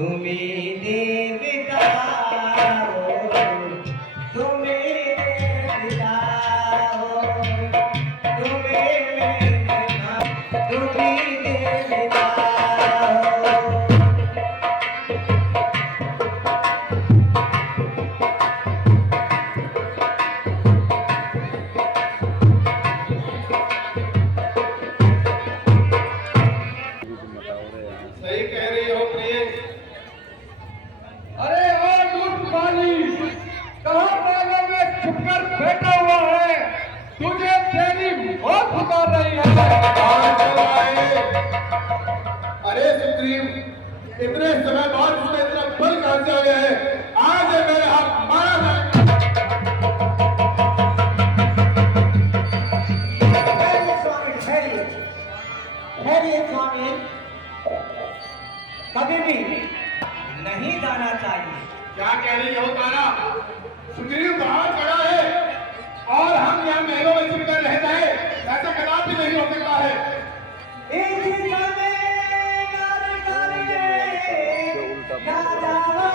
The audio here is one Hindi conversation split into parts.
तुम्ही देविका हो, तुम्ही देविका हो, तुम्ही देविका, तुम्ही देविका हो। सही कह रही हो प्रिय। अरे ओ मूर्ख बाली, कहाँ बालों में छुपकर बैठा हुआ है? तुझे तेरी मौत पुकार रही है। कहाँ चला है? अरे सुग्रीव, इतने समय बाद इसमें इतना बल कहाँ से आ गया है? आज ये मेरे हाथ मारा जाएगा। ठहरिए स्वामी, ठहरिए, ठहरिए स्वामी, कभी भी नहीं जाना चाहिए। क्या कह रही हो तारा? सुग्रीव बाहर खड़ा है और हम यहाँ महलों में छिपकर रह जाए, ऐसा कदापि नहीं हो सकता है। इसी समय नर करिए ना जावा,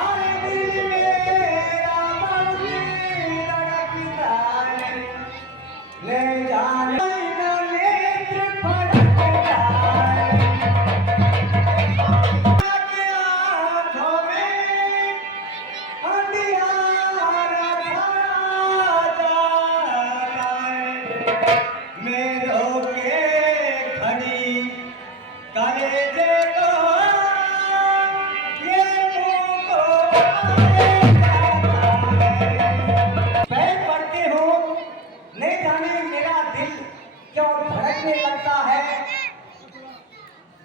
अरे दिल मेरा मर्जी धड़कता है, ले जाने ना नेत्र फड़कता है, के आँखों में अंधियारा छा जाता है, मैं रोके खड़ी कलेजे को ये मुंह को आए जाता है। पैर पड़ते हो, नहीं जाने मेरा दिल क्यों धड़कने लगता है,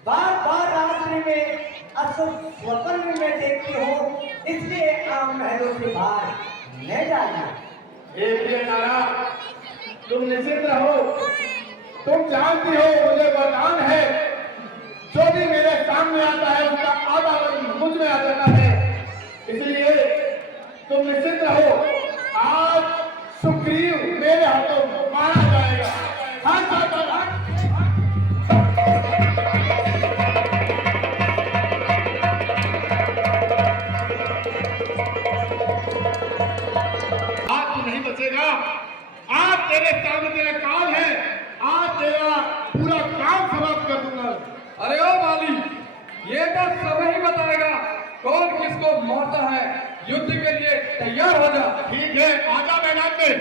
बार बार रात्रि में अशुभ स्वप्न में देखती हो, इसलिए आम महलों से बाहर न जाना। हे प्रिय तारा, तुम निश्चिंत रहो। तुम जानती हो मुझे वरदान है, जो भी मेरे सामने आता है उसका आधा वजन मुझ में आ जाता है। इसलिए तुम निश्चिंत रहो, आज सुग्रीव मेरे हाथों मारा जाएगा। हाँ चाचा, आज तू नहीं बचेगा। आज तेरे सामने तेरा काल है, आज तेरा पूरा काम समाप्त कर दूंगा। अरे ओ बाली, ये तो समय ही बताएगा कौन किसको मारता है। युद्ध के लिए तैयार हो जा। ठीक है, आजा मैदान में।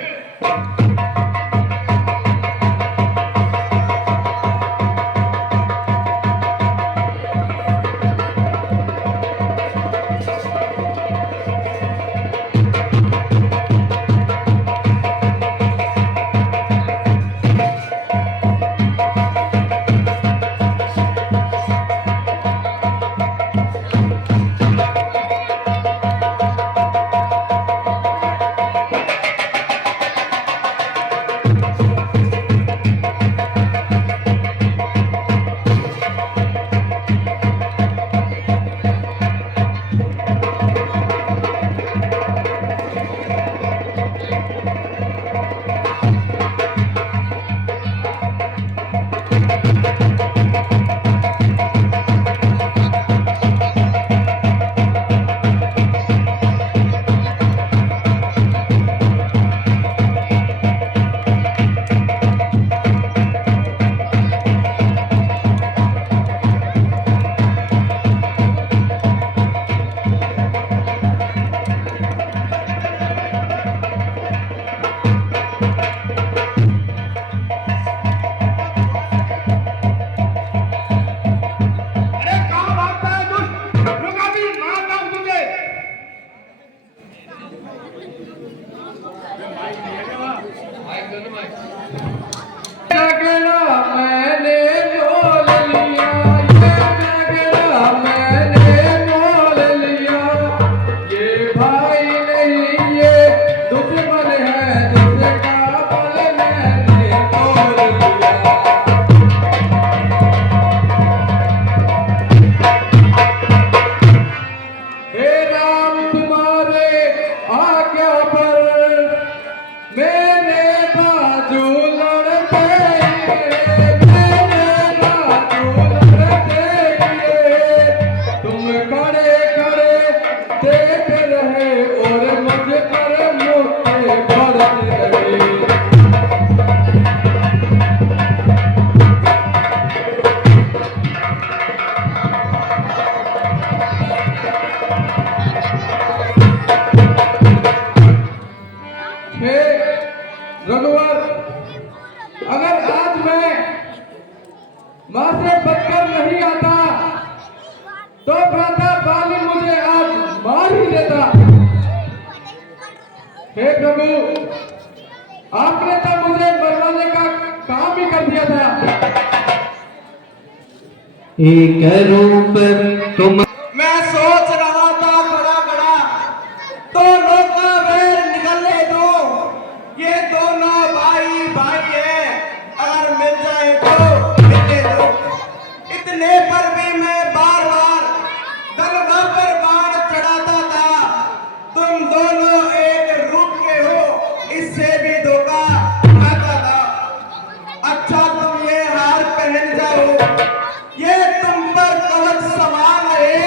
माँ से बचकर नहीं आता तो भ्राता बाली मुझे आज मार ही देता। हे प्रभु, आपने तो मुझे मरवाने का काम ही कर दिया था। एक रूप तुम मैं सोच रहा था बड़ा बड़ा दोनों का बैर निकलने दो, ये दोनों भाई भाई है, अगर मिल जाए तो मिलने दो। इतने पर भी मैं बार बार दरगाह पर बाण चढ़ाता था। तुम दोनों एक रूप के हो, इससे भी धोखा खाता था। अच्छा तुम ये हार पहन जाओ, ये तुम पर कवच समान है,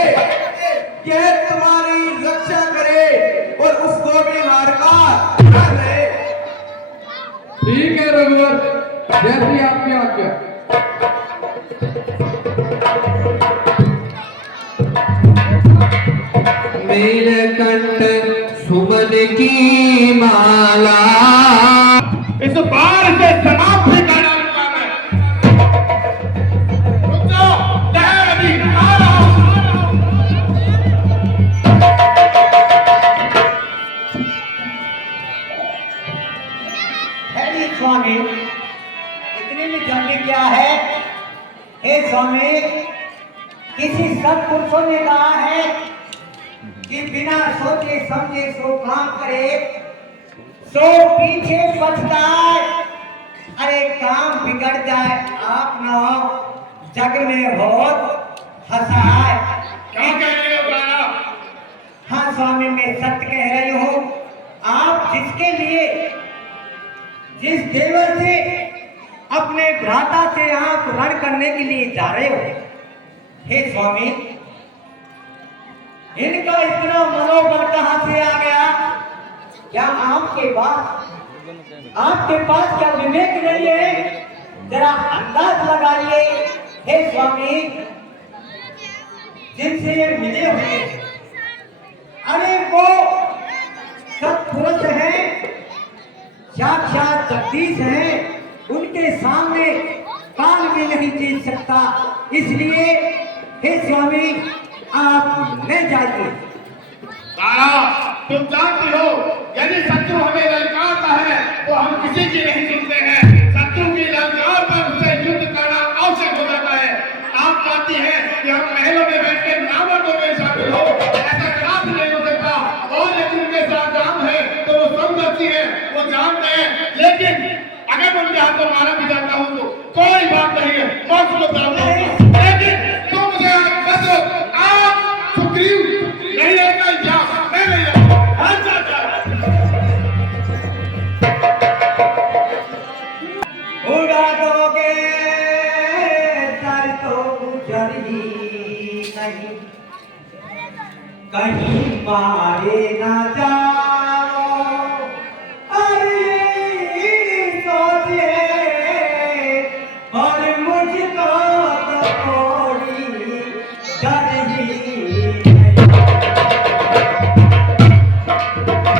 ये तुम्हारी रक्षा करे और उसको भी हार का डर रहे। ठीक है रघुवर, जैसी आपकी आज्ञा। मेरे कंठ सुमन की माला इस बार से समाप्त कर डालूंगा मैं। रुक जाओ, जय अभी आ रहा हूं। है स्वामी, इतनी भी जल्दी क्या है? हे स्वामी, किसी सत्पुरुषों ने कहा है कि बिना सोचे समझे सो काम करे सो पीछे पछताए। अरे काम बिगड़ जाए आप न जग में हो हंसाए। क्या कह रहे हो राणा? हाँ स्वामी, मैं सत्य कह रही हूँ। आप जिसके लिए, जिस देवर से अपने भ्राता से आप रण करने के लिए जा रहे हो, हे स्वामी, इनका इतना मनोबल कहां से आ गया? क्या आपके पास क्या विवेक नहीं है? जरा अंदाज लगाइए हे स्वामी, जिनसे ये मिले हुए, अरे वो सत्पुरुष हैं, साक्षात जगदीश हैं, उनके सामने काल भी नहीं जीत सकता। इसलिए हे स्वामी, आप ले जाइए। तारा, तुम जानती हो यदि शत्रु हमें ललकारता है तो हम किसी की नहीं सुनते हैं। शत्रु की ललकार पर उससे युद्ध करना आवश्यक हो जाता है। आप चाहती हैं कि हम महलों में बैठ के नामर्दों में शामिल हो, ऐसा काम नहीं हो सकता। और यदि उनके साथ काम है तो वो समझती है, वो जानते हैं। लेकिन अगर मैं उनके हाथों मारा भी जाता हूँ तो कोई बात नहीं है, मौत को तरफ हूँ। लेकिन तुम मुझे बस आप सुग्रीव नहीं रहता, जा मैं नहीं रहता। उड़ा दोगे सर तो गुजर ही नहीं, कहीं मारे ना जाओ। अरे सोचे और मुझको तो थोड़ी डर ही नहीं।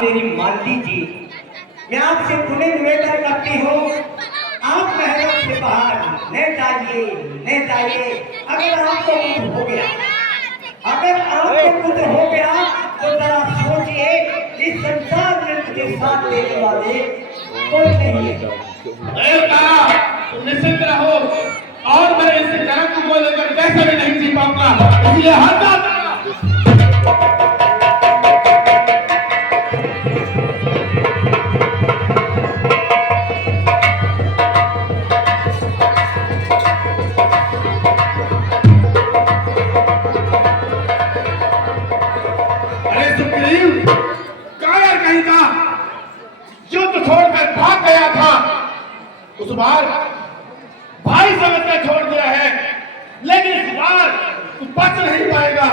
मेरी मालती जी, मैं आपसे पुनः निवेदन करती हूँ, आप महलों से बाहर ले जाइए, ले जाइए। अगर आपको कुछ हो गया, अगर आपको कुछ हो गया तो जरा सोचिए, इस संसार में मुझे साथ देने वाले कोई नहीं है। तुम निश्चिंत रहो, और मैं इस जन्म को लेकर कैसे भी नहीं जी पाऊंगा, इसलिए हर बात युद्ध छोड़कर भाग गया था। उस बार भाई समझ कर छोड़ दिया है, लेकिन इस बार तू बच नहीं पाएगा।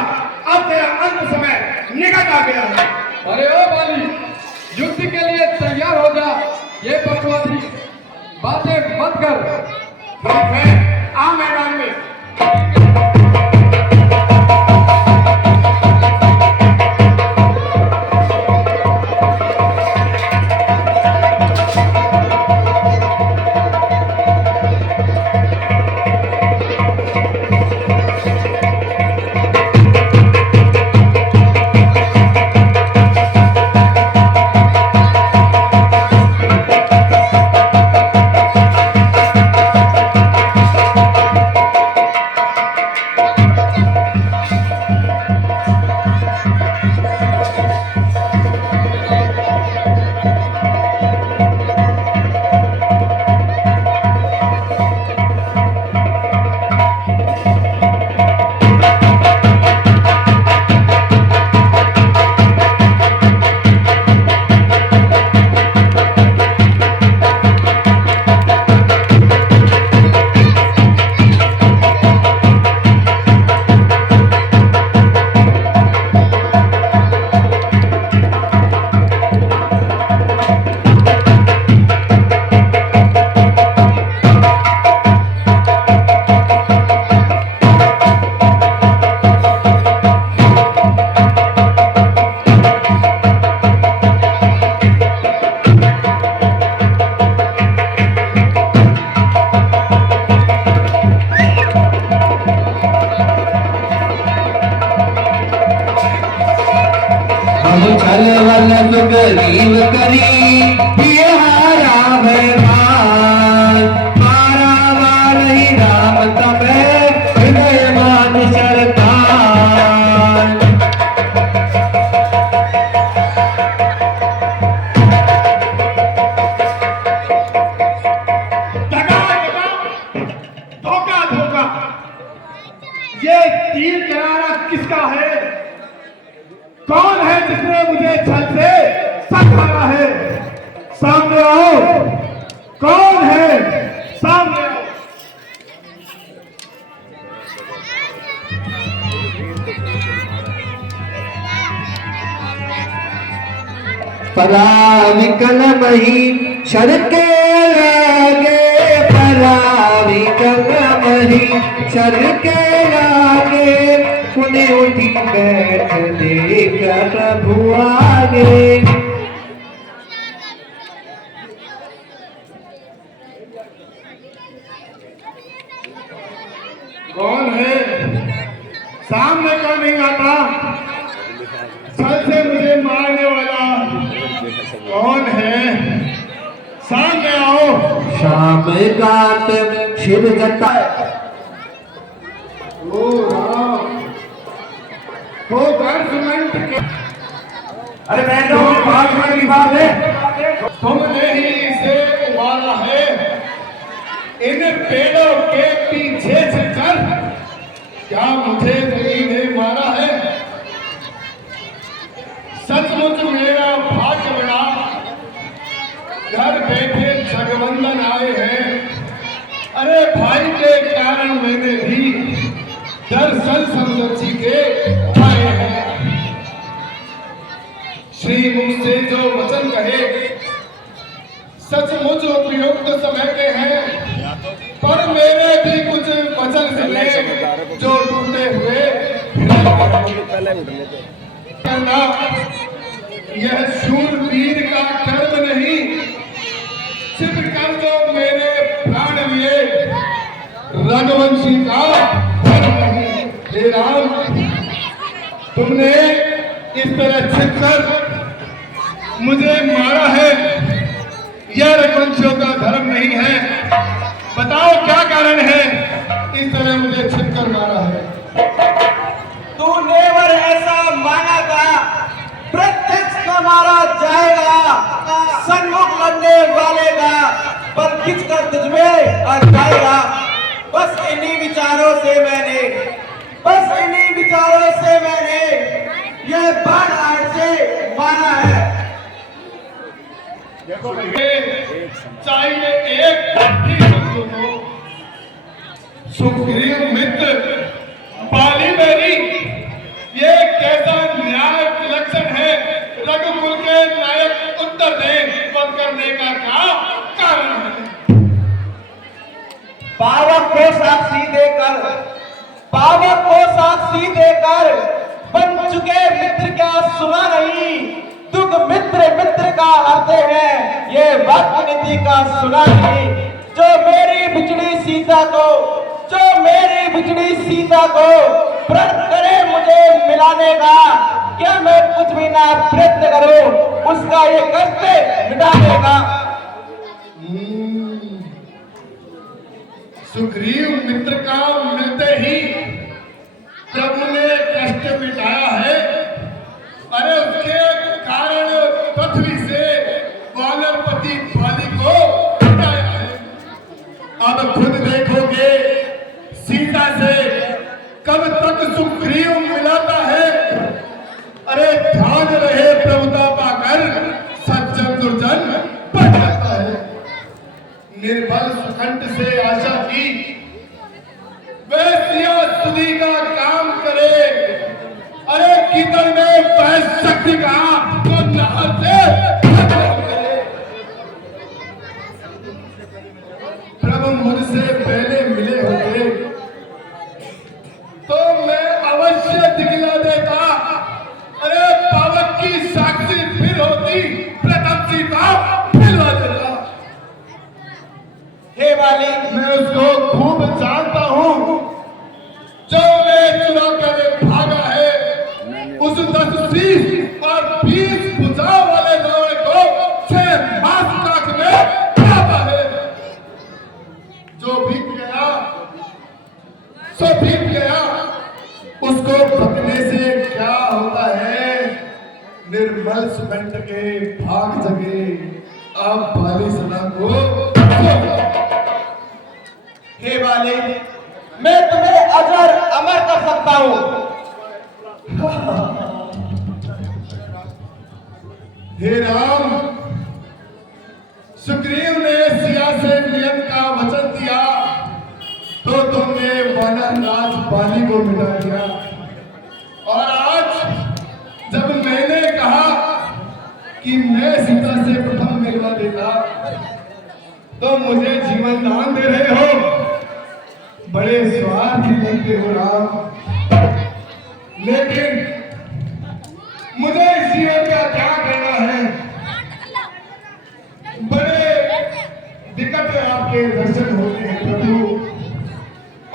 अब तेरा अंत समय निकट आ गया है। अरे ओ बाली, युद्ध के लिए तैयार हो जा। ये बकवासी बातें मत कर। ठीक है, आ मैदान में। वल वल सुग्रीव करी ये हारा भगवान मारा वाल ही राम तबे हृदय मान शरतान। धोखा धोखा, ये तीर किनारा किसका है? कौन है जिसने मुझे छल से सच मारा है? सामने आओ, कौन है? सामने आओ। पराविकल मही शरके लागे पराविकल मही शरके लागे पुण्य उठी बैठ देख प्रभु आगे। कौन है? सामने क्यों नहीं आता? छल से मुझे मारने वाला कौन है? सामने आओ। शाम काट शिव जटा ओ राम, हो गवर्नमेंट के अरे बैठो, 5 मिनट की बात है। तुमने ही इसे मारा है। इन पेड़ों के पीछे से चल। क्या मुझे नहीं ने मारा है? सचमुच मेरा भाग्य बड़ा, घर बैठे जगवंदन आए हैं। अरे भाई के कारण मैंने भी दरअसल समझी के आए हैं। श्री मुख से जो वचन कहे सचमुच उपयुक्त समय के हैं, पर मेरे भी कुछ वचन सुने जो टूटे हुए करना यह शूरवीर का कर्म नहीं, सिद्ध कर दो मेरे प्राण लिए रघुवंशी का धर्म नहीं। हे राम, तुमने इस तरह छिपकर मुझे मारा है, यह रघुवंशियों का धर्म नहीं है। बताओ क्या कारण है इस तरह मुझे छिपकर मारा है? तूने वर ऐसा माना था, प्रत्यक्ष का मारा जाएगा, सन्मुख लड़ने वाले का पर खिंच कर तुझमें आ जाएगा। बस इन्हीं विचारों से मैंने ये बाण आड़ से मारा है। चाहिए एक ही सुनो, सुग्रीव मित्र बाली मेरी, ये कैसा न्याय विलक्षण है? रघुकुल के नायक उत्तर दे, वध करने का क्या कारण है? पावक को साक्षी देकर बन चुके मित्र क्या सुना नहीं? दुख मित्र का हरते हैं, ये वाक्य नीति का सुना नहीं। जो मेरी बिछड़ी सीता को प्रण करे मुझे मिलाने का, क्या मैं कुछ भी ना प्रयत्न करूं उसका ये कष्ट मिटाने का? सुग्रीव मित्र का मिलते ही प्रभु ने कष्ट मिटाया है। अरे उसके कारण पृथ्वी से वानरपति बाली को हटाया है। अब खुद देखोगे सीता से कब तक सुग्रीव मिलाता है। अरे ध्यान रहे, प्रभुता पाकर सज्जन दुर्जन बन जाता है। निर्बल सुकंठ से आशा की वैश्या सुधी का काम करे। अरे कीर्तन में वह शक्ति का तो नहर से करे। प्रभु मुझसे पहले मिले होते तो मैं अवश्य दिखला देता। अरे पावक की साक्षी फिर होती, प्रथम सीता मिलवा देता। हे वाली, मैं उसको खूब जानता हूँ जो मैं चुरा कर भागा है। उस 10 शीश और 20 सो बीत गया, उसको बकने से क्या होता है। निर्मल सुगंध के भाग जगे, आप बाली सदा को। हे बाली, मैं तुम्हें अजर अमर कर सकता हूँ। हे राम, सुग्रीव ने सिया से मिलन का वचन दिया तो तुमने वानर राज बाली को मिटा दिया। और आज जब मैंने कहा कि मैं सीता से प्रथम मिलवा देता तो मुझे जीवन दान दे रहे हो। बड़े स्वार्थी लगते हो राम, लेकिन मुझे इस जीवन का क्या करना है। बड़े विकट आपके दर्शन होते हैं प्रभु,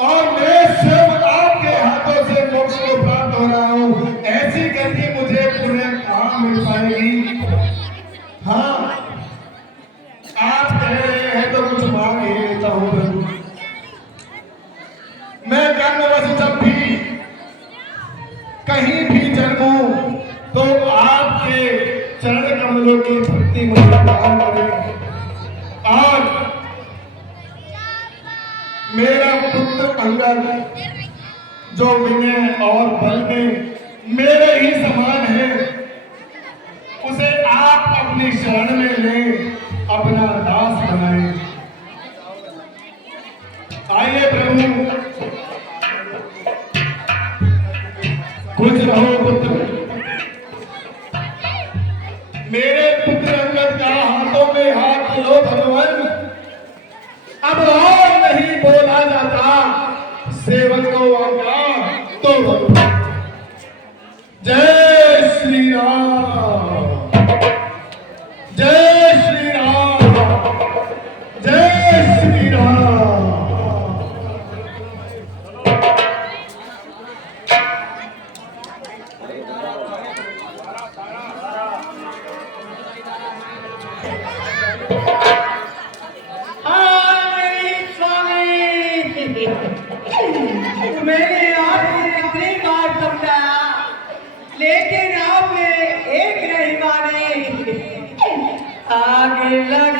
और मैं स्वयं आपके हाथों से मोक्ष को प्राप्त हो रहा हूँ। ऐसी गति मुझे पुनः कहाँ मिल पाएगी। हाँ, आप कह रहे हैं तो कुछ मांग ही लेता हूँ प्रभु। मैं कर्मवश जब भी कहीं भी जन्मूं तो आपके चरण कमलों की भक्ति मुझे प्रदान करें। और मेरा पुत्र अंगद जो विनय और बल में मेरे ही समान है, उसे आप अपनी शरण में लें, अपना दास बनाएं। आइए प्रभु, खुश रहो पुत्र। मेरे पुत्र अंगद का हाथों में हाथ लो भगवान। अब और नहीं बोला जाता, सेवक को आज्ञा तो भगवान। जय श्री राम, जय श्री राम, जय श्री राम। मैंने आपसे कितनी बार समझाया, लेकिन आपने एक नहीं मानी। आगे लग